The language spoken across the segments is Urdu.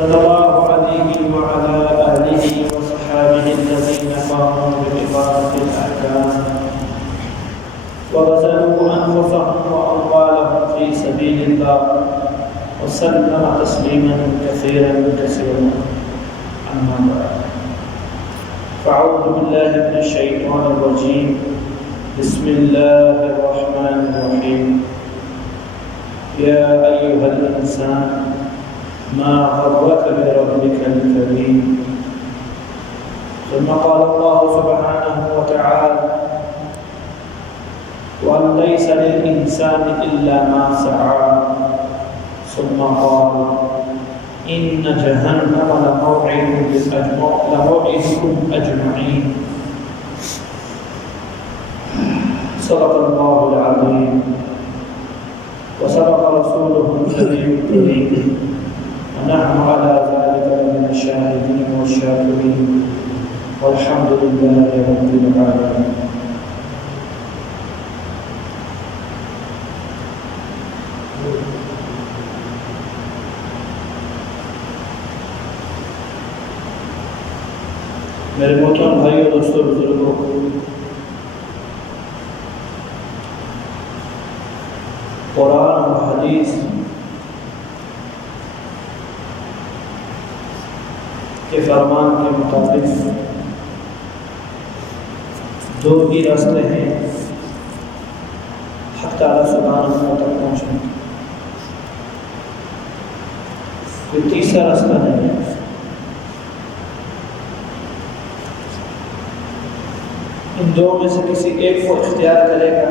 صلى الله عليه وعلى آله وصحابه الذين قاموا بإقامة الأحكام وبذلوا أنفسهم وأموالهم في سبيل الله وسلم تسليما كثيرا أما بعد فأعوذ بالله من الشيطان الرجيم بسم الله الرحمن الرحيم يا أيها الإنسان ما غرك بربك الكريم ثم قال الله سبحانه وتعالى وأن ليس للإنسان إلا ما سعى ثم قال إن جهنم لموعدكم أجمعين صدق الله العظيم وصدق رسوله النبي الكريم ونحن على ذلك من الشاهدين والشاكرين والحمد لله رب العالمين. میرے محترم بھائیوں دوستوں بزرگوں، قرآن و حدیث کے فرمان کے مطابق دو ہی راستے ہیں حق تعالیٰ سبحانہ و تک پہنچنے کے، کوئی تیسرا راستہ نہیں ہے۔ ان دو میں سے کسی ایک کو اختیار کرے گا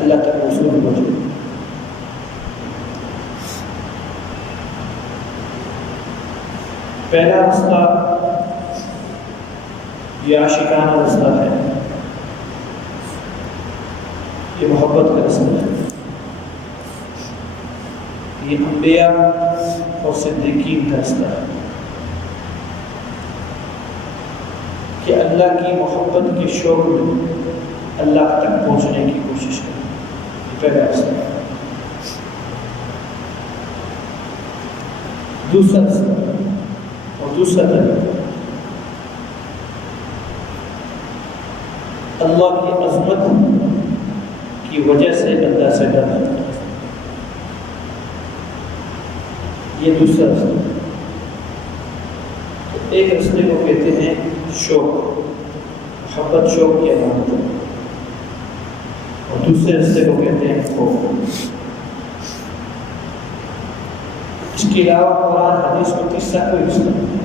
اللہ تک وصول ہو جائے گا۔ پہلا راستہ یہ عاشقانہ راستہ ہے، یہ محبت کا راستہ ہے، یہ انبیاء اور صدیقین کا راستہ ہے کہ اللہ کی محبت کے شوق میں اللہ تک پہنچنے کی کوشش کریں۔ یہ پہلا راستہ ہے۔ دوسرا راستہ اور دوسرا طریقہ اللہ کی عظمت کی وجہ سے اللہ سے ڈرنا، یہ دوسرا راستہ۔ ایک راستے کو کہتے ہیں شوق، محبت شوق کی علامت ہے، اور دوسرے راستے کو کہتے ہیں خوف۔ اس کے علاوہ قرآن حدیث کو تیسرا کوئی رستہ نہیں۔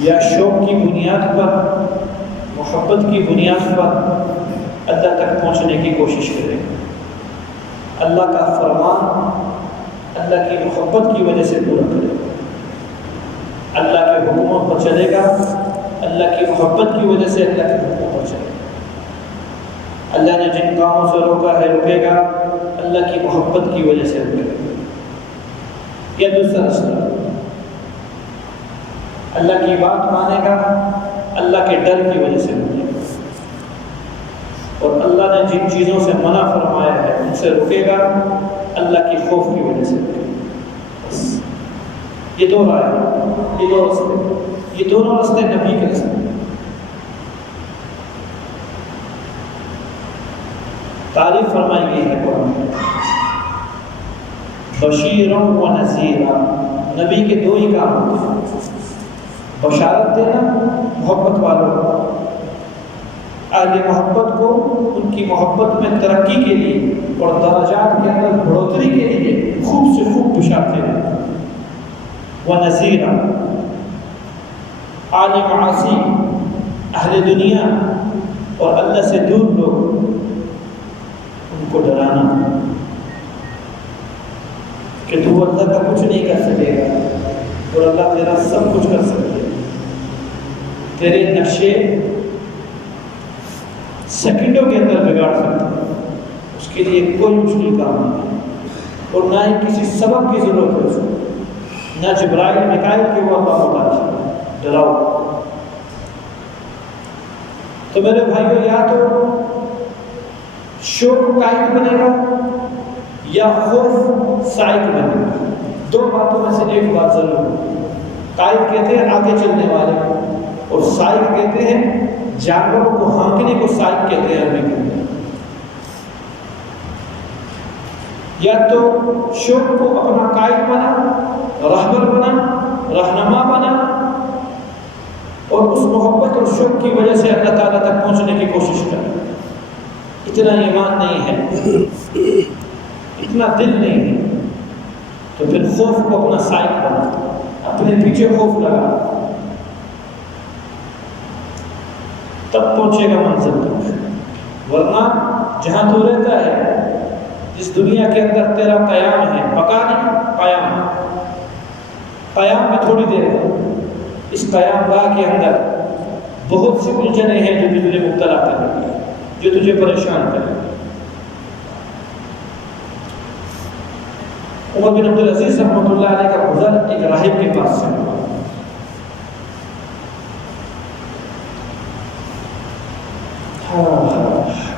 یا شوق کی بنیاد پر، محبت کی بنیاد پر اللہ تک پہنچنے کی کوشش کرے گا، اللہ کا فرمان اللہ کی محبت کی وجہ سے پورا کرے گا، اللہ کے حکموں پر چلے گا، اللہ کی محبت کی وجہ سے اللہ کے حکموں پر چلے گا، اللہ نے جن کاموں سے روکا ہے رکے گا، اللہ کی محبت کی وجہ سے رکے گا۔ یا دوسرا راستہ اللہ کی بات مانے گا، اللہ کے ڈر کی وجہ سے رکے گا، اور اللہ نے جن چیزوں سے منع فرمایا ہے ان سے رکے گا، اللہ کی خوف کی وجہ سے رکے گا۔ بس یہ دو رائے، یہ دو راستے، یہ دونوں راستے نبی کے راستے۔ تعریف فرمائی گئی ہے قرآن میں، بشیرا و نذیرا، نبی کے دو ہی کام ہوتے ہیں، بشارت دینا محبت والوں کو، اہل محبت کو ان کی محبت میں ترقی کے لیے اور درجات کے اندر بڑھوتری کے لیے خوب سے خوب بشارتیں دینا، و نذیرا، اہل معاصی، اہل دنیا اور اللہ سے دور لوگ ان کو ڈرانا کہ تو اللہ کا کچھ نہیں کر سکے گا اور اللہ تیرا سب کچھ کر سکے گا، تیرے نقشے سیکنڈوں کے اندر بگاڑ سکتا ہے، اس کے لیے کوئی مشکل کام نہیں ہے، اور نہ ہی کسی سبب کی ضرورت ہے اس کو، نہ جبرائیل میکائیل کے وہ اللہ محتاج ہے، ڈراؤ۔ تو میرے بھائیو، یا تو شوق قائد بنے گا یا خوف سائق بنے گا، دو باتوں میں سے ایک بات ضرور، قائد کہتے ہیں آگے چلنے والے کو، اور سائق کہتے ہیں جانوروں کو ہانکنے کو سائق کہتے ہیں عربی کے اندر۔ یا تو شوق کو اپنا قائد بنا، رہبر بنا، رہنما بنا، اور اس محبت اور شوق کی وجہ سے اللہ تعالیٰ تک پہنچنے کی کوشش کر۔ اتنا ایمان نہیں ہے، اتنا دل نہیں ہے، تو پھر خوف کو اپنا سائق بنا، اپنے پیچھے خوف لگا، تب پہنچے گا منزل تک۔ ورنہ جہاں تو رہتا ہے، جس دنیا کے اندر تیرا قیام ہے، بقا نہیں، قیام میں تھوڑی دیر ہے، اس قیام گاہ کے اندر بہت سی الجھنیں ہیں جو تجھے مبتلا کریں گی، جو تجھے پریشان کریں گی۔ عمر بن عبدالعزیز رحمۃ اللہ علیہ کا گزر ایک راہب کے پاس سے ہوا۔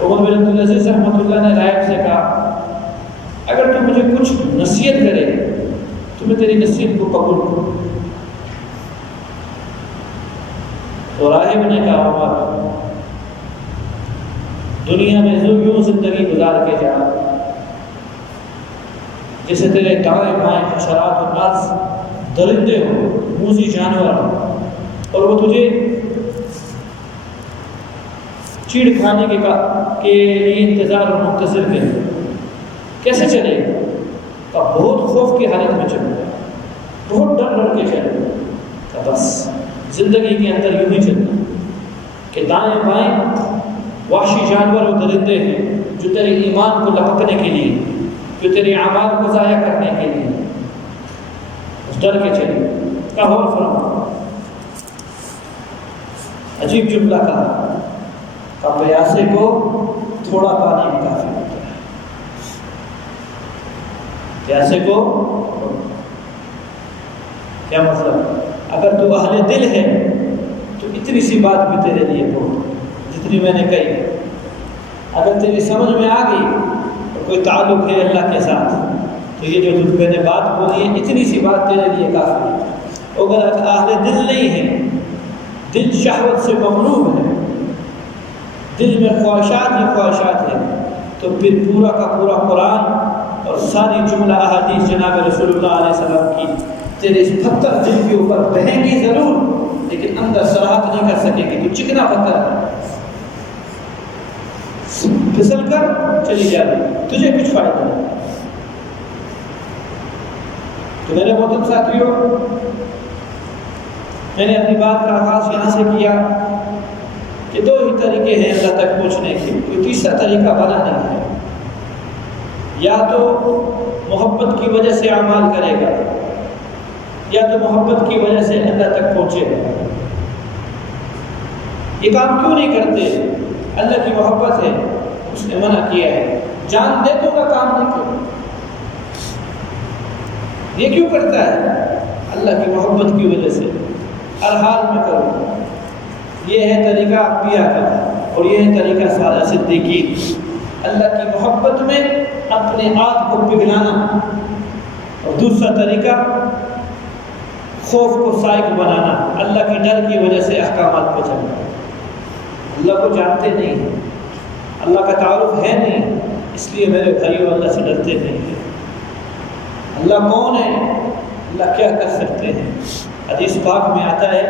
عمر بن عبدالعزیز رحمۃ اللہ نے راہب سے کہا اگر تو مجھے کچھ نصیحت کرے تو میں تیری نصیحت کو قبول کروں۔ تو راہب نے کہا عمر، دنیا میں یوں زندگی گزار کے جا جیسے تیرے دائیں بائیں حشرات و ناس درندے ہو، موذی جانور ہو، اور وہ تجھے چیڑ کھانے کے لیے انتظار اور منتظر کرے، کیسے چلے گا؟ بہت خوف کی حالت میں چلے گا، بہت ڈر ڈر کے چلے گا۔ بس زندگی کے اندر یوں ہی چلنا کہ دائیں بائیں وحشی جانور و درندے ہیں جو تیرے ایمان کو لپکنے کے لیے، جو تیرے اعمال کو ضائع کرنے کے لیے، اس ڈر کے چلے کا ہو فرما۔ عجیب جملہ کہا، پیاسے کو تھوڑا پانی بھی کافی ہوتا ہے، پیاسے کو کیا مطلب؟ اگر تو اہل دل ہے تو اتنی سی بات بھی تیرے لیے بہت، جتنی میں نے کہی۔ اگر تیری سمجھ میں آ گئی اور کوئی تعلق ہے اللہ کے ساتھ تو یہ جو میں نے بات بولی ہے اتنی سی بات تیرے لیے کافی ہے۔ اگر اہل دل نہیں ہے، دل شہوت سے مغلوب ہے، دل میں خواہشات ہی خواہشات ہیں، تو پھر پورا کا پورا قرآن اور ساری جملہ احادیث جناب رسول اللہ علیہ وسلم کی تیرے اس پتھر دل کے اوپر بہیں گی ضرور، لیکن اندر سراحت نہیں کر سکے گی۔ تو چکنا پتھر پھسل کر چلی جائے، تجھے کچھ فائدہ نہیں۔ تو میرے محترم ساتھیوں، میں نے اپنی بات کا آغاز یہاں سے کیا کہ دو ہی طریقے ہیں اللہ تک پہنچنے کے، کوئی تیسرا طریقہ بنا نہیں ہے۔ یا تو محبت کی وجہ سے اعمال کرے گا، یا تو محبت کی وجہ سے اللہ تک پہنچے گا۔ یہ کام کیوں نہیں کرتے؟ اللہ کی محبت ہے، اس نے منع کیا ہے، جان دے تو کا کام نہیں کرو۔ یہ کیوں کرتا ہے؟ اللہ کی محبت کی وجہ سے، ہر حال میں کرو۔ یہ ہے طریقہ انبیاء کا، اور یہ ہے طریقہ سارا صدیقین۔ اللہ کی محبت میں اپنے آپ کو پگھلانا، اور دوسرا طریقہ خوف کو سائق بنانا، اللہ کی ڈر کی وجہ سے احکامات پہ چلنا۔ اللہ کو جانتے نہیں، اللہ کا تعارف ہے نہیں، اس لیے میرے بھائیوں اللہ سے ڈرتے نہیں ہیں۔ اللہ کون ہے؟ اللہ کیا کر سکتے ہیں؟ حدیث پاک میں آتا ہے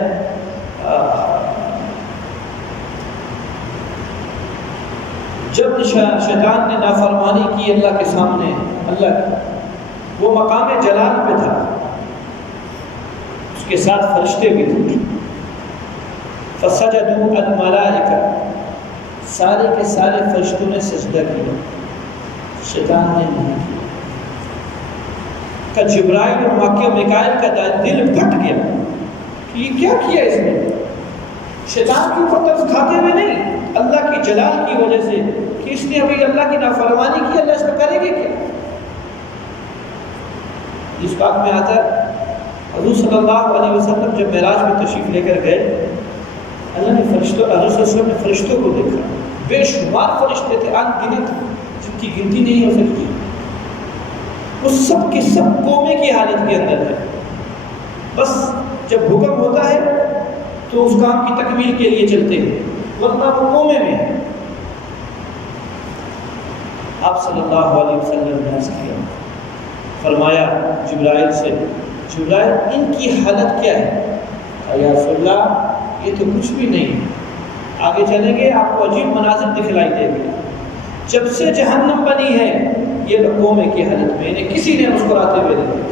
جب شیطان نے نافرمانی کی اللہ کے سامنے، اللہ کی وہ مقام جلال پہ تھا، اس کے ساتھ فرشتے بھی تھے، فسجدوا الملائکہ، سارے کے سارے فرشتوں نے سجدہ کیا، شیطان نے نہیں کیا۔ کہ جبرائیل اور میکائیل کا دل پھٹ گیا کہ یہ کیا کیا اس نے؟ شیطان کے اوپر طرف کھاتے ہوئے نہیں، اللہ کی جلال کی وجہ سے کہ اس نے ابھی اللہ کی نافرمانی کی، اللہ اس کو کرے گے کیا؟ اس بات میں آتا ہے حضور صلی اللہ علیہ وسلم جب معراج میں تشریف لے کر گئے، اللہ نے حضور صلی اللہ علیہ وسلم نے فرشتوں کو دیکھا، بے شمار فرشتے تھے، ان گنت، جن کی گنتی نہیں ہو سکتی۔ وہ سب کے سب کومے کی حالت کے اندر ہے. بس جب حکم ہوتا ہے تو اس کام کی تکمیل کے لیے چلتے ہیں، ورنہ وہ کومے میں ہے. آپ صلی اللہ علیہ وسلم نے عرض کیا، فرمایا جبرائیل سے، جبرائیل ان کی حالت کیا ہے؟ یا رسول اللہ یہ تو کچھ بھی نہیں، آگے چلیں گے آپ کو عجیب مناظر دکھلائی دیں گے. جب سے جہنم بنی ہے یہ کومے کی حالت میں، یعنی کسی نے مسکراتے ہوئے نہیں.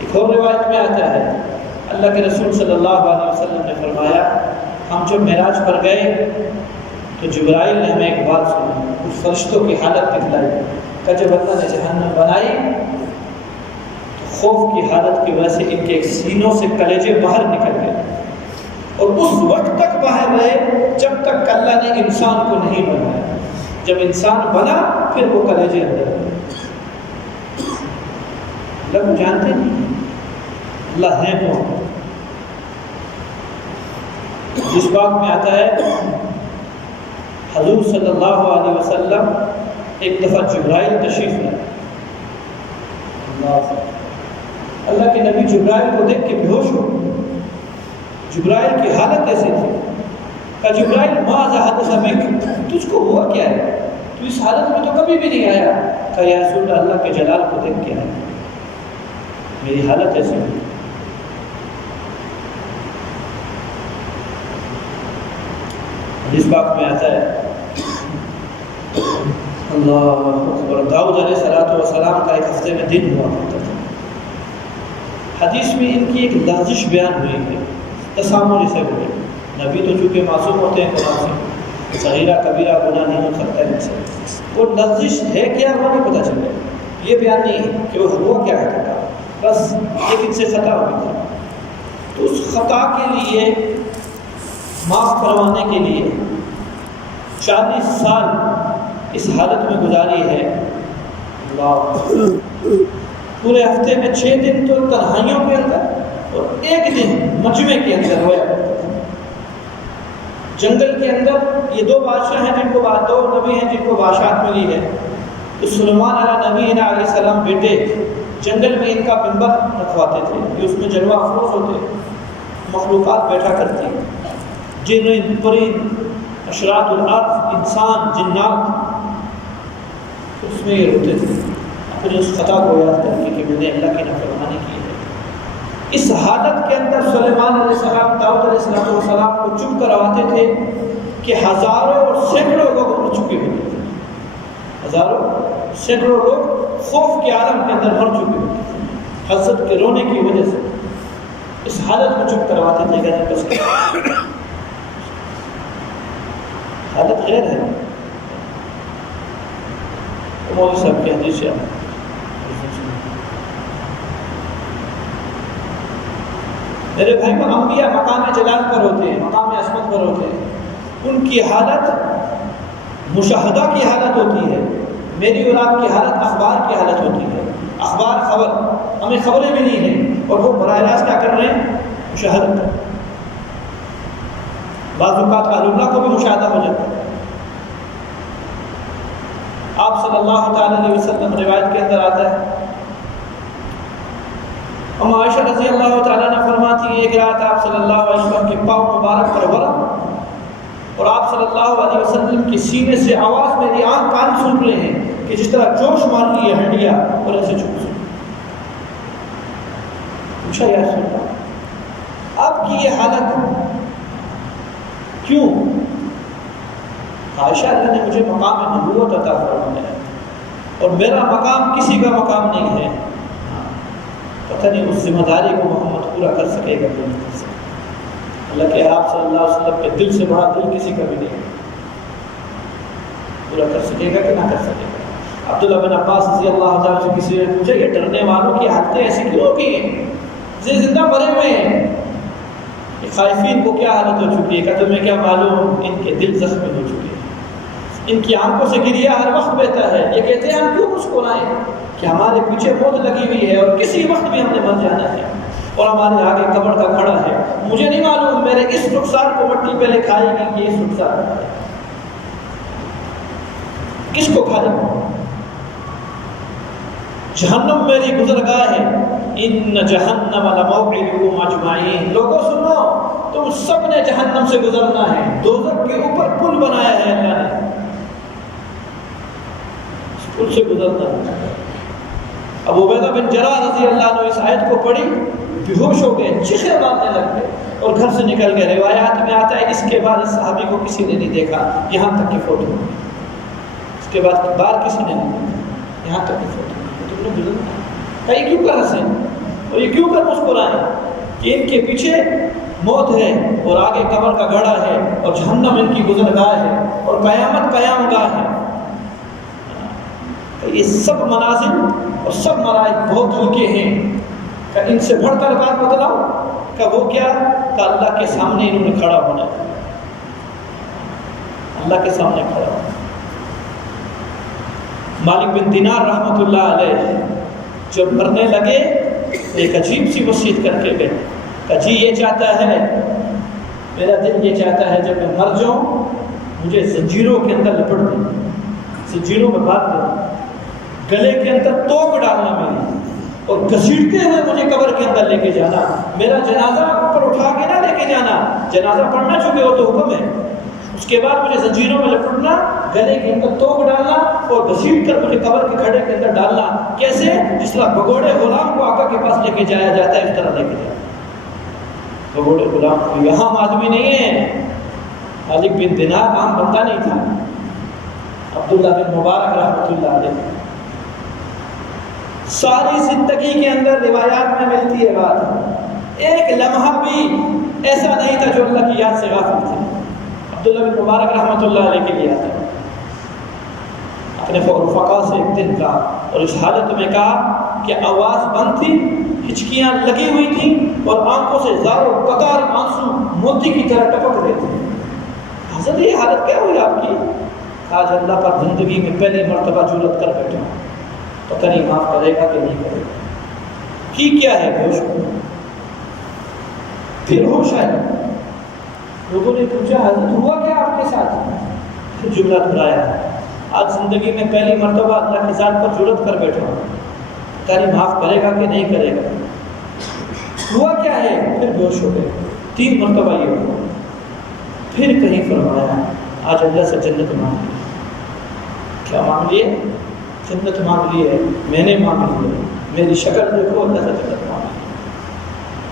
ایک اور روایت میں آتا ہے اللہ کے رسول صلی اللہ علیہ وسلم نے فرمایا ہم جب معراج پر گئے تو جبرائیل نے ہمیں ایک بات سنی، اس فرشتوں کی حالت دکھلائی کہ جب اللہ نے جہنم بنائی تو خوف کی حالت کی وجہ سے ان کے سینوں سے کلیجے باہر نکل گئے، اور اس وقت تک باہر رہے جب تک اللہ نے انسان کو نہیں بنایا. جب انسان بنا پھر وہ کلیجے اندر گئے. اللہ کو جانتے نہیں اللہ ہے کون. جس بات میں آتا ہے حضور صلی اللہ علیہ وسلم ایک دفعہ جبرائیل تشریف لائے. اللہ کے نبی جبرائیل کو دیکھ کے بے ہوش ہو. جبرائیل کی حالت ایسی تھی کہ جبرائیل ماذا حدث بک، تجھ کو ہوا کیا ہے؟ تو اس حالت میں تو کبھی بھی نہیں آیا. کہ یا رسول اللہ اللہ کے جلال کو دیکھ کے آیا، میری حالت ایسی ہوئی. جس بات میں آتا ہے اللہ اکبر، داؤد علیہ السلام کا ایک ہفتے میں دن ہوا کرتا تھا. حدیث میں ان کی ایک لغزش بیان ہوئی ہے، تسامر اسے ہوئے. نبی تو چونکہ معصوم ہوتے ہیں قرآن سے، صغیرہ کبیرہ گناہ نہیں ہو سکتا ان سے. وہ لغزش ہے کیا وہ نہیں پتہ چلے، یہ بیان نہیں ہے کہ وہ ہوا کیا تھا، بس ایک ان سے خطا ہوئی تھی. تو اس خطا کے لیے معاف کروانے کے لیے 40 سال اس حالت میں گزاری ہے. اللہ پورے ہفتے میں 6 دن تو تنہائیوں کے اندر اور 1 دن مجمع کے اندر ہوا کرتا تھا. جنگل کے اندر یہ 2 بادشاہ ہیں جن کو 2 نبی ہیں جن کو بادشاہت ملی ہے. تو سلیمان علیہ نبی علیہ السلام بیٹے جنگل میں ان کا منبر رکھواتے تھے کہ اس میں جلوہ افروز ہوتے، مخلوقات بیٹھا کرتی، جن پرند اشراط الارض، انسان، جنات، اس میں یہ روتے تھے اپنے اس خطا کو یاد کر کے کہ میں نے اللہ کی نافرمانی کی ہے. اس حالت کے اندر سلیمان علیہ السلام داؤد علیہ السلام کو چپ کرواتے تھے کہ ہزاروں اور سینکڑوں لوگ مر چکے ہوتے تھے. ہزاروں سینکڑوں لوگ خوف کے عالم کے اندر مر چکے ہوتے تھے حسد کے رونے کی وجہ سے. اس حالت کو چپ کرواتے تھے کہ بس حالت غیر ہے. مولوی صاحب کی حدیث ہے، میرے بھائی وہ انبیاء مقام جلال پر ہوتے ہیں، مقام عصمت پر ہوتے ہیں، ان کی حالت مشاہدہ کی حالت ہوتی ہے. میری اور آپ کی حالت اخبار کی حالت ہوتی ہے. اخبار خبر ہمیں خبریں ملی ہیں اور وہ براہ راست کیا کر رہے ہیں؟ مشاہدہ. بعض اوقات اہل اللہ کو بھی مشاہدہ ہو جاتا ہے. آپ صلی اللہ تعالی علیہ وسلم روایت کے اندر آتا ہے، ام عائشہ رضی اللہ تعالیٰ نے فرماتی ہے ایک رات آپ صلی اللہ علیہ وسلم کے پاؤں مبارک پر ورم اور آپ صلی اللہ علیہ وسلم کی سینے سے آواز میری آنکھ کان سن رہے ہیں کہ جس طرح جوش مار رہی ہے ہڈیاں اور ایسے چھپ سن. پوچھا یا رسول اللہ آپ کی یہ حالت کیوں؟ عائشہ اللہ نے مجھے مقام نبوت عطا فرمایا ہے اور میرا مقام کسی کا مقام نہیں ہے. پتہ نہیں اس ذمہ داری کو محمد پورا کر سکے گا کہ نہیں کر سکے. اللہ کے آپ صلی اللہ علیہ وسلم کے دل سے بڑا دل کسی کا بھی نہیں ہے. پورا کر سکے گا کہ نہ کر سکے گا. عبداللہ بن عباس رضی اللہ تعالیٰ سے کسی نے پوچھا یہ ڈرنے والوں کی حالتیں ایسی کیوں کی ہیں؟ یہ زندہ مرے ہوئے ہیں، خائفین کو کیا حالت ہو چکی ہے؟ کہ تمہیں کیا معلوم ان کے دل زخمی ہو چکے ہیں، ان کی آنکھوں سے گریا ہر وقت بہتا ہے. یہ کہتے ہیں ہم کیوں مسکرائیں کہ ہمارے پیچھے موت لگی ہوئی ہے اور کسی وقت بھی ہم نے مر جانا ہے اور ہمارے آگے قبر کا کھڑا ہے. مجھے نہیں معلوم میرے اس رخسار کو مٹی پہلے کھائے گی کہ اس رخسار کس کو کھا جائے. جہنم میری گزرگاہ ہے، ان جہنم لموعدکم اجمعین، لوگوں سنو تم سب نے جہنم سے گزرنا ہے، دوزخ کے اوپر پل بنایا ہے اللہ نے، اس پل سے گزرنا ہے۔ ابو عبیدہ بن جراح رضی اللہ عنہ اس آیت کو پڑھی، بے ہوش ہو گئے، چیخیں مارنے لگ گئے اور گھر سے نکل گئے۔ روایات میں آتا ہے اس کے بعد اس صحابی کو کسی نے نہیں دیکھا، یہاں تک کہ فوت ہو گئی۔ اس کے بعد بار کسی نے نہیں دیکھا، یہاں تک کہ فوت ہو گئی۔ تم نے گزرنا ہے، یہ کیوں کر ہنسیں اور یہ کیوں کر مسکرائیں کہ ان کے پیچھے موت ہے اور آگے قبر کا گڑھا ہے اور جہنم ان کی گزرگاہ ہے اور قیامت قیام گاہ ہے۔ یہ سب مناظر اور سب مراحل بہت ہلکے ہیں کہ ان سے بڑھ کر بات بتلاؤ کہ وہ کیا کہ اللہ کے سامنے انہوں نے کھڑا ہونا ہے، اللہ کے سامنے کھڑا ہونا۔ مالک بن دینار رحمۃ اللہ علیہ جب مرنے لگے ایک عجیب سی وصیت کر کے گئے کہ جی یہ چاہتا ہے، میرا دل یہ چاہتا ہے جب میں مر جاؤں مجھے زنجیروں کے اندر لپٹ دیں، زنجیروں میں باندھ دیں، گلے کے اندر توق ڈالنا میری اور گھسیٹتے ہوئے مجھے قبر کے اندر لے کے جانا، میرا جنازہ اوپر اٹھا کے نہ لے کے جانا، جنازہ پڑھنا چکے ہو تو حکم ہے، اس کے بعد مجھے زنجیروں میں لپٹنا، گلے کے اندر توق ڈالنا اور گھسیٹ کر مجھے قبر کے کھڑے کے اندر ڈالنا۔ کیسے؟ جس طرح بگوڑے غلام کو آقا کے پاس لے کے جایا جاتا ہے اس طرح لے کے جایا۔ بگوڑے غلام کو یہاں آدمی نہیں ہے، مالک بن دینار عام بندہ نہیں تھا، عبداللہ بن مبارک رحمۃ اللہ علیہ۔ ساری زندگی کے اندر روایات میں ملتی ہے بات، ایک لمحہ بھی ایسا نہیں تھا جو اللہ کی یاد سے غافل تھا۔ عبداللہ بن مبارک رحمۃ اللہ علیہ کے لیے آتا ہے، اپنے رفقا سے ایک دن کہا اور اس حالت میں کہا کہ آواز بند تھی، ہچکیاں لگی ہوئی تھیں اور آنکھوں سے زاروں قطار آنسو موتی کی طرح ٹپک رہے تھے۔ حضرت یہ حالت کیا ہوئی آپ کی؟ آج اللہ پر زندگی میں پہلی مرتبہ جرأت کر بیٹھا ہوں، پتہ نہیں معاف کرے گا کہ نہیں کرے گا۔ کی کیا ہے؟ بے ہوش ہو، پھر ہوش آئی۔ لوگوں نے پوچھا حضرت ہوا کیا آپ کے ساتھ؟ پھر جملہ دہرایا، آج زندگی میں پہلی مرتبہ اللہ کی ذات پر جرأت کر بیٹھا ہوں، پتہ نہیں معاف کرے گا کہ نہیں کرے گا۔ ہوا کیا ہے؟ پھر بے ہوش ہو گئے، 3 مرتبہ یہ ہوا۔ پھر کہیں فرمایا آج اللہ سے جنت مانگ لی۔ کیا مانگ لیے؟ جنت مانگ لی ہے، میں نے مانگ لی ہے، میری شکل دیکھو، اللہ سے جنت مانگ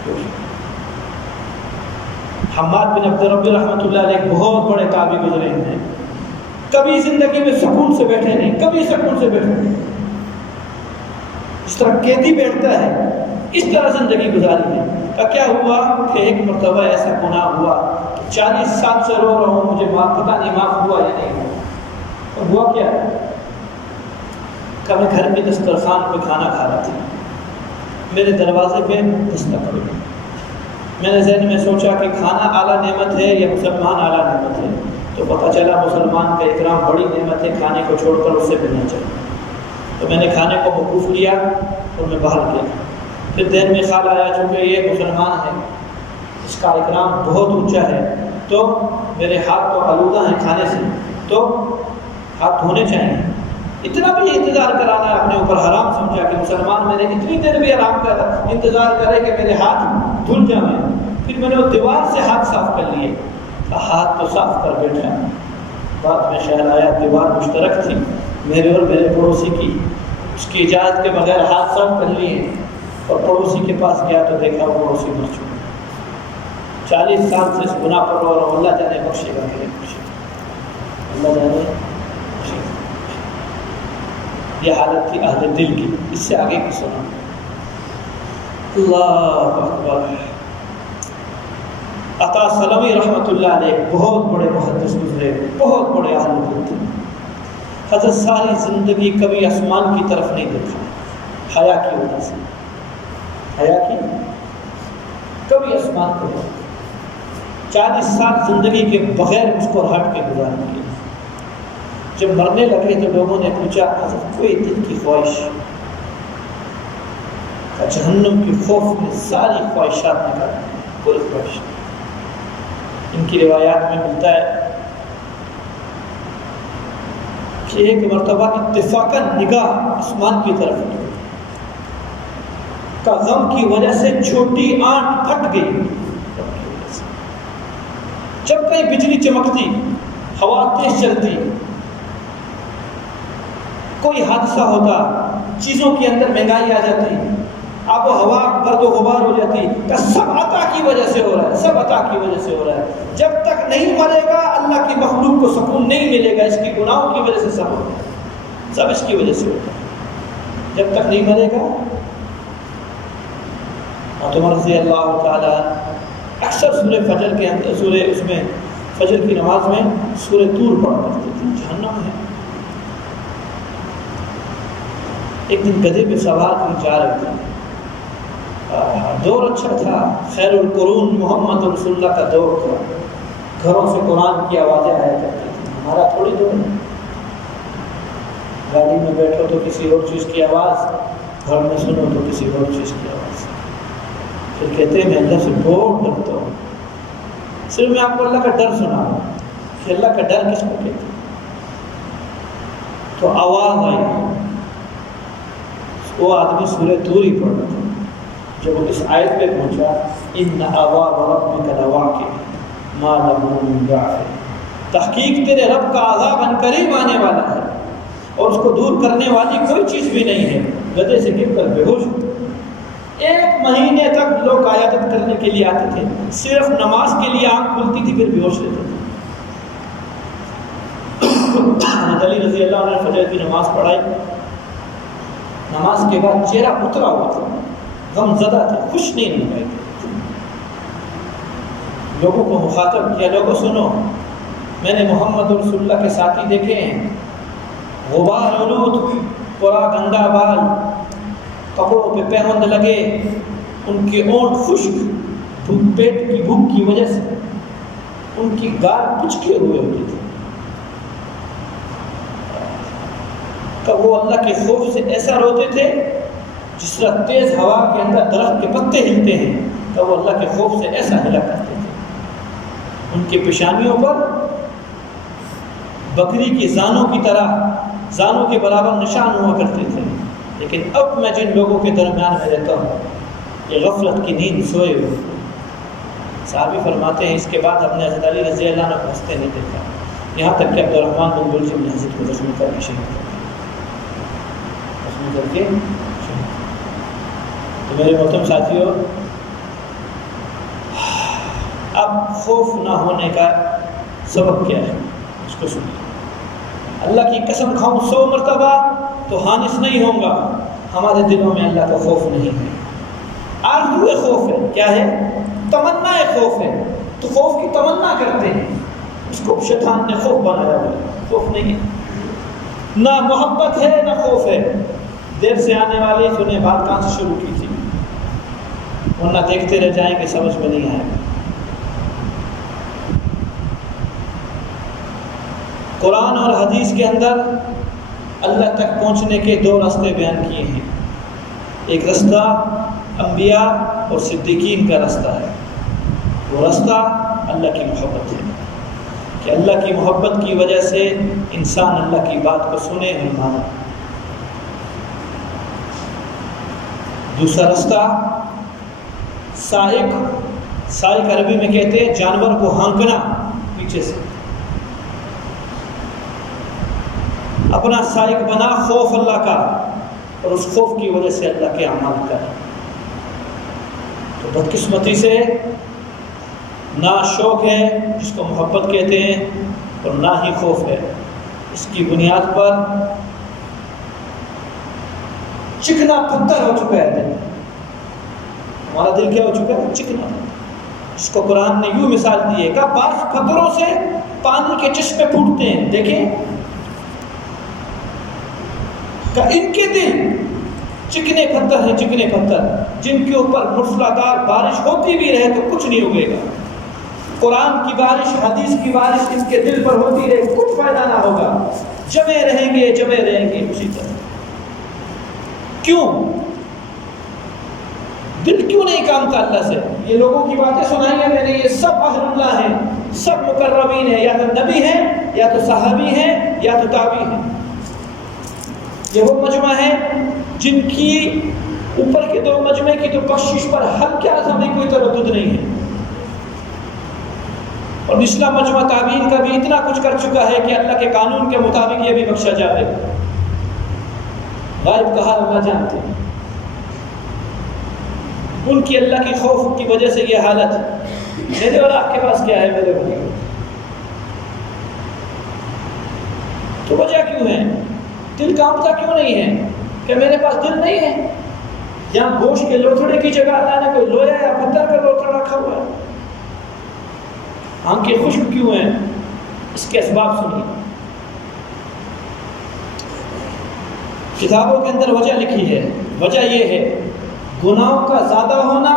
لی۔ حماد بن عبد رب رحمۃ اللہ علیہ بہت بڑے تابعی گزرے ہیں، کبھی زندگی میں سکون سے بیٹھے نہیں، کبھی سکون سے بیٹھے نہیں، اس طرح قیدی بیٹھتا ہے اس طرح زندگی گزاری ہے۔ کیا ہوا کہ ایک مرتبہ ایسا گناہ ہوا کہ 40 سال سے رو رہا ہوں، مجھے پتہ نہیں معاف ہوا یا نہیں ہوا۔ اور ہوا کیا کہ میں گھر میں دسترخوان پہ کھانا کھا رہا تھا، میرے دروازے پہ دستک ہوئی، میں نے ذہن میں سوچا کہ کھانا اعلیٰ نعمت ہے یا مسلمان اعلیٰ نعمت ہے، تو پتہ چلا مسلمان کا اکرام بڑی نعمت ہے، کھانے کو چھوڑ کر اس سے ملنا چاہیے۔ تو میں نے کھانے کو موقوف لیا اور میں باہر گیا۔ پھر ذہن میں خیال آیا چونکہ یہ مسلمان ہے، اس کا اکرام بہت اونچا ہے، تو میرے ہاتھ تو آلودہ ہیں کھانے سے، تو ہاتھ دھونے چاہیے۔ اتنا بھی انتظار کرانا ہے اپنے اوپر حرام سمجھا کہ مسلمان میں نے اتنی دیر بھی آرام کر انتظار کرے کہ میرے ہاتھ دھل جائیں۔ پھر میں نے وہ دیوار سے ہاتھ صاف کر لیے، ہاتھ تو صاف کر بیٹھا۔ بعد میں خیال آیا دیوار مشترک تھی میرے اور میرے پڑوسی کی، اس کی اجازت کے بغیر ہاتھ صاف کر لیے اور پڑوسی کے پاس گیا تو دیکھا وہ پڑوسی مر چکا۔ 40 سال سے اس گناہ پر رو رہا ہوں، اللہ جانے بخشے گا کہ نہیں بخشے گا، اللہ جانے بخشے گا۔ یہ حالت تھی اہل دل کی۔ اس سے آگے کی سنا، اللہ اکبر۔ عطا سلمی رحمۃ اللہ علیہ بہت بڑے محدث گزرے، بہت بڑے عالم تھے۔ حضرت ساری زندگی کبھی آسمان کی طرف نہیں دیکھا، حیا کی وجہ سے، حیا کی کبھی آسمان کو نہیں۔ 40 سال زندگی کے بغیر مسکراہٹ کے گزار دیے۔ جب مرنے لگے تو لوگوں نے پوچھا حضرت کوئی دل کی خواہش؟ جہنم کے خوف نے ساری خواہشات نکال دی، کوئی خواہش نہیں۔ ان کی روایات میں ملتا ہے کہ ایک مرتبہ اتفاقاً نگاہ آسمان کی طرف ہوئی کا غم کی وجہ سے چھوٹی آنٹ پھٹ گئی. جب کہیں بجلی چمکتی، ہوا تیز چلتی، کوئی حادثہ ہوتا، چیزوں کے اندر مہنگائی آ جاتی، آب و ہوا گرد و غبار ہو جاتی، کہ سب عطا کی وجہ سے ہو رہا ہے، سب عطا کی وجہ سے ہو رہا ہے. جب تک نہیں مرے گا اللہ کی مخلوق کو سکون نہیں ملے گا. اس کی گناہوں کی وجہ سے سب ہوتا ہے، سب اس کی وجہ سے ہوتا ہے. جب تک نہیں مرے گا. اور عمر رضی اللہ تعالیٰ اکثر سورہ فجر کے اندر، سورہ اس میں فجر کی نماز میں سورہ طور پڑھا کرتے تھے. جہنم ہے. ایک دن گدھے پہ سوار کر جا رہے تھے. دور اچھا تھا، خیر القرون محمد رسول اللہ کا دور تھا. گھروں سے قرآن کی آوازیں آیا کرتی تھیں. ہمارا تھوڑی دور ہے. گاڑی میں بیٹھو تو کسی اور چیز کی آواز، گھر میں سنو تو کسی اور چیز کی آواز. پھر کہتے ہیں میں اللہ سے بہت ڈرتا ہوں. صرف میں آپ کو اللہ کا ڈر سنا ہوں کہ اللہ کا ڈر کس کو کہتے ہیں. تو آواز آئی، وہ آدمی سورہ طور ہی پڑھ رہا تھا. جب وہ اس آیت پہ پہنچا، ان عذاب ربک لواقع ما له من دافع، تحقیق تیرے رب کا عذاب ان قریب آنے والا ہے اور اس کو دور کرنے والی کوئی چیز بھی نہیں ہے. گدھے سے گر کر بے ہوش. 1 مہینے تک لوگ عیادت کرنے کے لیے آتے تھے، صرف نماز کے لیے آنکھ کھلتی تھی پھر بے ہوش رہتے تھے. حضرت علی رضی اللہ عنہ نے فجر کی نماز پڑھائی. نماز کے بعد چہرہ اترا ہوا تھا، غم زدہ تھے، خوش نہیں رہ گئے تھے. لوگوں کو مخاطب کیا، لوگوں سنو، میں نے محمد رسول اللہ کے ساتھی دیکھے ہیں، غبار آلود، پورا گندا بال، کپڑوں پہ پیوند لگے، ان کے اونٹ خشک، پیٹ کی بھوک کی وجہ سے ان کی گال پچکے ہوئے ہوتے تھے. کہ وہ اللہ کے خوف سے ایسا روتے تھے جس طرح تیز ہوا کے اندر درخت کے پتے ہلتے ہیں، کہ وہ اللہ کے خوف سے ایسا ہلا کرتے تھے. ان کی پیشانیوں پر بکری کی زانوں کی طرح، زانوں کے برابر نشان ہوا کرتے تھے. لیکن اب میں جن لوگوں کے درمیان میں رہتا ہوں، یہ غفلت کی نیند سوئے ہوئے. صحابی فرماتے ہیں اس کے بعد ہم نے حضرت علی رضی اللہ عنہ کو ہنستے نہیں دیکھا، یہاں تک کہ عبدالرحمن بن ملجم نے حضرت کو زخمی کر کے شہید کر کے. تو میرے محترم ساتھیوں، اب خوف نہ ہونے کا سبب کیا ہے اس کو سنیے. اللہ کی قسم کھاؤں 100 مرتبہ تو حانث نہیں ہوں گا، ہمارے دلوں میں اللہ کا خوف نہیں ہے. آرزو خوف ہے، کیا ہے؟ تمنا خوف ہے. تو خوف کی تمنا کرتے ہیں، اس کو شیطان نے خوف بنایا ہوا ہے. خوف نہیں ہے، نہ محبت ہے نہ خوف ہے. دیر سے آنے والی سنیں بات کہاں سے شروع کی تھی، ورنہ دیکھتے رہ جائیں کہ سمجھ میں نہیں آئے گا. قرآن اور حدیث کے اندر اللہ تک پہنچنے کے 2 راستے بیان کیے ہیں. ایک رستہ انبیاء اور صدیقین کا رستہ ہے. وہ رستہ اللہ کی محبت ہے کہ اللہ کی محبت کی وجہ سے انسان اللہ کی بات کو سنے اور مانے. دوسرا رستہ سائق، سائق عربی میں کہتے ہیں جانور کو ہانکنا پیچھے سے. اپنا سائق بنا خوف اللہ کا، اور اس خوف کی وجہ سے اللہ کے اعمال کا. تو بدقسمتی سے نہ شوق ہے جس کو محبت کہتے ہیں اور نہ ہی خوف ہے. اس کی بنیاد پر چکنا پتھر ہو چکا ہے دل. ہمارا دل کیا ہو چکا ہے؟ چکنا. جس کو قرآن نے یوں مثال دی ہے کہ بعض پتھروں سے پانی کے چشمے پھوٹتے ہیں. دیکھیں کہ ان کے دل چکنے پتھر ہیں، چکنے پتھر جن کے اوپر موسلادھار بارش ہوتی بھی رہے تو کچھ نہیں اگے گا. قرآن کی بارش، حدیث کی بارش ان کے دل پر ہوتی رہے کچھ فائدہ نہ ہوگا. جمے رہیں گے، جمے رہیں گے اسی طرح. کیوں؟ دل کیوں نہیں کامتا اللہ سے؟ یہ لوگوں کی باتیں سنائی ہیں میں نے، یہ سب اہل اللہ ہیں، سب مقربین ہیں، یا تو نبی ہیں یا تو صحابی ہیں یا تو تابعی ہیں. یہ وہ مجمع ہے جن کی اوپر کے 2 مجمع کی تو بخشش پر ہلکے اعظم میں کوئی تردد نہیں ہے، اور نچلا مجمع تابعین کا بھی اتنا کچھ کر چکا ہے کہ اللہ کے قانون کے مطابق یہ بھی بخشا جائے گا۔ غائب کا حال اللہ جانتے ہیں، ان کی اللہ کی خوف کی وجہ سے یہ حالت ہے۔ میرے اور آپ کے پاس کیا ہے میرے بھائی؟ تو وجہ کیوں ہے؟ دل کانپتا کیوں نہیں ہے؟ کہ میرے پاس دل نہیں ہے؟ یہاں گوشت کے لوتھڑے کی جگہ اللہ نے کوئی لویا یا پتھر کا لوتھڑا رکھا ہوا ہے؟ آنکھیں خشک کیوں ہیں؟ اس کے اسباب سنیے۔ کتابوں کے اندر وجہ لکھی ہے، وجہ یہ ہے گناہوں کا زیادہ ہونا،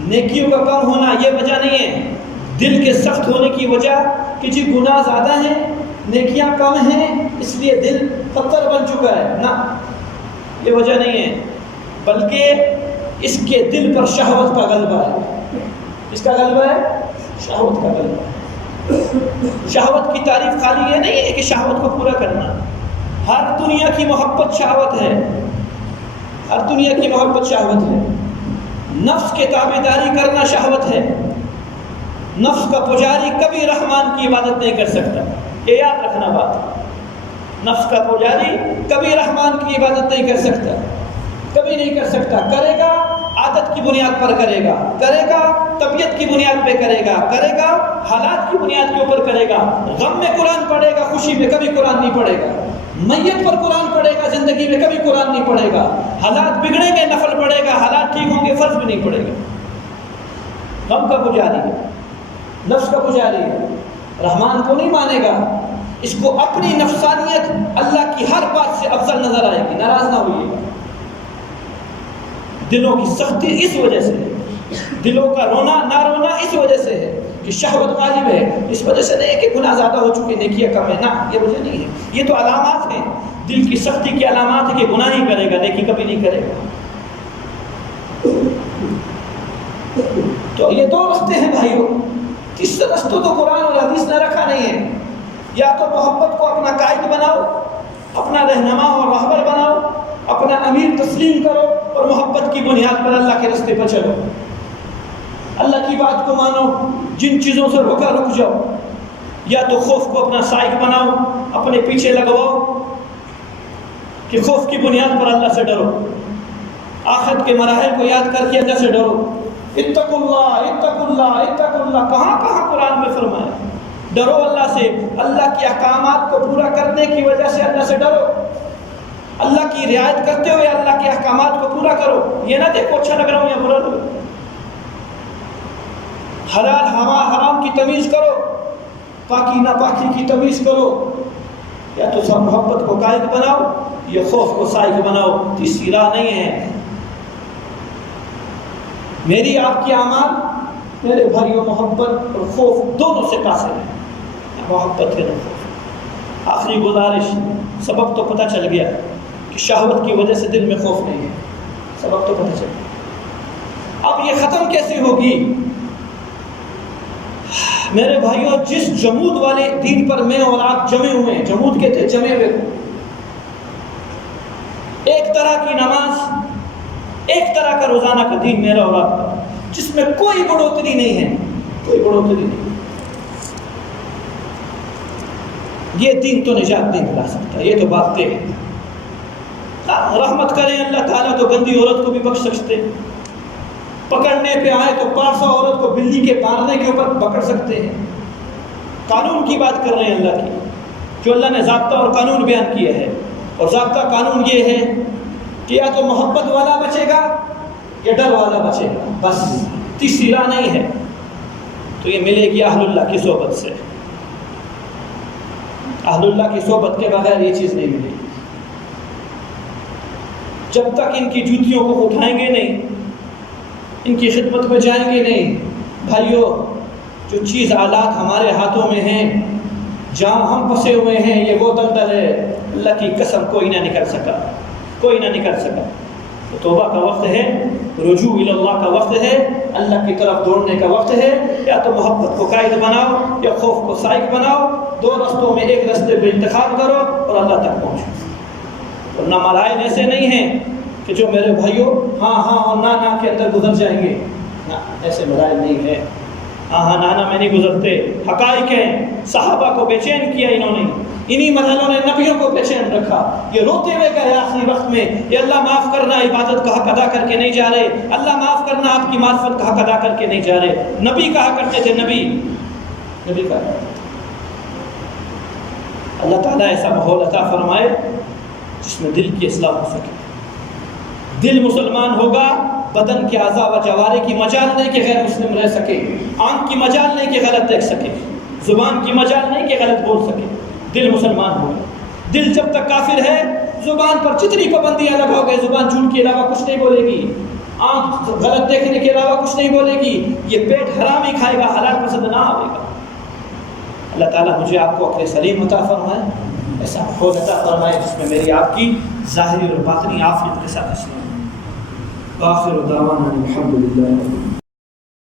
نیکیوں کا کم ہونا یہ وجہ نہیں ہے۔ دل کے سخت ہونے کی وجہ کہ جی گناہ زیادہ ہیں نیکیاں کم ہیں اس لیے دل پتھر بن چکا ہے، نہ، یہ وجہ نہیں ہے، بلکہ اس کے دل پر شہوت کا غلبہ ہے۔ اس کا غلبہ ہے؟ شہوت کا غلبہ ہے۔ شہوت کی تعریف خالی یہ نہیں ہے کہ شہوت کو پورا کرنا، ہر دنیا کی محبت شہوت ہے، ہر دنیا کی محبت شہوت ہے۔ نفس کے تابعداری کرنا شہوت ہے۔ نفس کا پجاری کبھی رحمان کی عبادت نہیں کر سکتا، یہ یاد رکھنا بات۔ نفس کا پجاری کبھی رحمان کی عبادت نہیں کر سکتا، کبھی نہیں کر سکتا۔ کرے گا عادت کی بنیاد پر کرے گا، کرے گا طبیعت کی بنیاد پہ کرے گا، کرے گا حالات کی بنیاد کے اوپر کرے گا۔ غم میں قرآن پڑھے گا، خوشی میں کبھی قرآن نہیں پڑھے گا۔ میت پر قرآن پڑھے گا، زندگی میں کبھی قرآن نہیں پڑھے گا۔ حالات بگڑیں گے نفل پڑھے گا، حالات ٹھیک ہوں گے فرض بھی نہیں پڑھے گا۔ غم کا پجاری ہے، نفس کا پجاری ہے، رحمان کو نہیں مانے گا۔ اس کو اپنی نفسانیت اللہ کی ہر بات سے افضل نظر آئے گی، ناراض نہ ہوئیے گا۔ دلوں کی سختی اس وجہ سے ہے، دلوں کا رونا نہ رونا اس وجہ سے ہے کہ شہوت غالب ہے۔ اس وجہ سے نہیں کہ گناہ زیادہ ہو چکے نیکیاں کم ہے، نہ، یہ وجہ نہیں ہے۔ یہ تو علامات ہیں، دل کی سختی کی علامات ہے کہ گناہ ہی کرے گا، نیکی کبھی نہیں کرے گا۔ تو یہ 2 رستے ہیں بھائیوں، تیسرا رستہ تو قرآن اور حدیث نے رکھا نہیں ہے۔ یا تو محبت کو اپنا قائد بناؤ، اپنا رہنما اور رہبر بناؤ، اپنا امیر تسلیم کرو اور محبت کی بنیاد پر اللہ کے رستے پر چلو، اللہ کی بات کو مانو، جن چیزوں سے روکا رک جاؤ۔ یا تو خوف کو اپنا سائق بناؤ، اپنے پیچھے لگواؤ کہ خوف کی بنیاد پر اللہ سے ڈرو، آخرت کے مراحل کو یاد کر کے اللہ سے ڈرو۔ اتقوا اللہ اتقوا اللہ اتقوا اللہ، کہاں کہاں قرآن میں فرمایا؟ ڈرو اللہ سے، اللہ کے احکامات کو پورا کرنے کی وجہ سے اللہ سے ڈرو، اللہ کی رعایت کرتے ہوئے اللہ کے احکامات کو پورا کرو۔ یہ نہ دیکھو اچھا لگ رہا ہوں یا برا لگ رہا ہوں، حلال حرام کی تمیز کرو، پاکی ناپاکی کی تمیز کرو۔ یا تو سب محبت کو قائد بناؤ یا خوف کو سائق بناؤ، تیسری راہ نہیں ہے۔ میری آپ کی اعمال میرے بھائیوں محبت اور خوف دونوں سے قاصر ہے، محبت ہے نہ خوف۔ آخری گزارش، سبب تو پتہ چل گیا کہ شہوت کی وجہ سے دل میں خوف نہیں ہے، سبب تو پتہ چل گیا۔ اب یہ ختم کیسے ہوگی؟ میرے بھائیوں، جس جمود والے دین پر میں اور آپ جمے ہوئے ہیں، جمود کہتے ہیں جمے ہوئے کو، ایک طرح کی نماز، ایک طرح کا روزانہ کا دین میرا اور آپ کا، جس میں کوئی بڑھوتری نہیں ہے، کوئی بڑھوتری نہیں، یہ دین تو نجات نہیں دلا سکتا، یہ تو بات طے ہے۔ رحمت کریں اللہ تعالیٰ تو گندی عورت کو بھی بخش سکتے ہیں، پکڑنے پہ آئے تو پارسا عورت کو بلی کے مارنے کے اوپر پکڑ سکتے ہیں۔ قانون کی بات کر رہے ہیں اللہ کی، جو اللہ نے ضابطہ اور قانون بیان کیا ہے، اور ضابطہ قانون یہ ہے کہ یا تو محبت والا بچے گا یا ڈر والا بچے گا، بس تیسری راہ نہیں ہے۔ تو یہ ملے گی اہل اللہ کی صحبت سے، اہل اللہ کی صحبت کے بغیر یہ چیز نہیں ملے گی۔ جب تک ان کی جوتیوں کو اٹھائیں گے نہیں، ان کی خدمت میں جائیں گے نہیں، بھائیوں جو چیز آلات ہمارے ہاتھوں میں ہیں، جہاں ہم پھنسے ہوئے ہیں، یہ وہ دلدل ہے، اللہ کی قسم کوئی نہ نکل سکا، کوئی نہ نکل سکا۔ تو توبہ کا وقت ہے، رجوع الی اللہ کا وقت ہے، اللہ کی طرف دوڑنے کا وقت ہے۔ یا تو محبت کو قائد بناؤ یا خوف کو سائق بناؤ، 2 رستوں میں ایک رستے پہ انتخاب کرو اور اللہ تک پہنچو۔ ورنہ مراحل ایسے نہیں ہیں کہ جو میرے بھائیوں ہاں ہاں اور نہ کے اندر گزر جائیں گے. نہ، ایسے مراحل نہیں ہے. ہاں ہاں نہ میں نہیں گزرتے. حقائق ہیں. صحابہ کو بے چین کیا انہوں نے، انہی مرحلوں نے نبیوں کو بے چین رکھا. یہ روتے ہوئے گئے آخری وقت میں، یہ اللہ معاف کرنا عبادت کا حق ادا کر کے نہیں جا رہے، اللہ معاف کرنا آپ کی معرفت کا حق ادا کر کے نہیں جا رہے. نبی کہا کرتے تھے، نبی کہا. اللہ تعالیٰ ایسا ماحول عطا فرمائے جس میں دل کی اصلاح ہو سکے. دل مسلمان ہوگا، بدن کے اعضاء و جوارح کی مجال نہیں کہ غیر مسلم رہ سکے، آنکھ کی مجال نہیں کہ غلط دیکھ سکے، زبان کی مجال نہیں کہ غلط بول سکے. دل مسلمان ہوگا. دل جب تک کافر ہے، زبان پر جتنی پابندیاں لگاؤ گے، زبان جھوٹ کے علاوہ کچھ نہیں بولے گی، آنکھ غلط دیکھنے کے علاوہ کچھ نہیں بولے گی، یہ پیٹ حرام ہی کھائے گا، حلال پسند نہ آئے گا. اللہ تعالیٰ مجھے آپ کو عقل سلیم عطا فرمائے، ایسا ماحول عطا فرمائے جس میں میری آپ کی ظاہری اور باطنی عافیت کے ساتھ اسلام. آخر دعوانا الحمدللہ.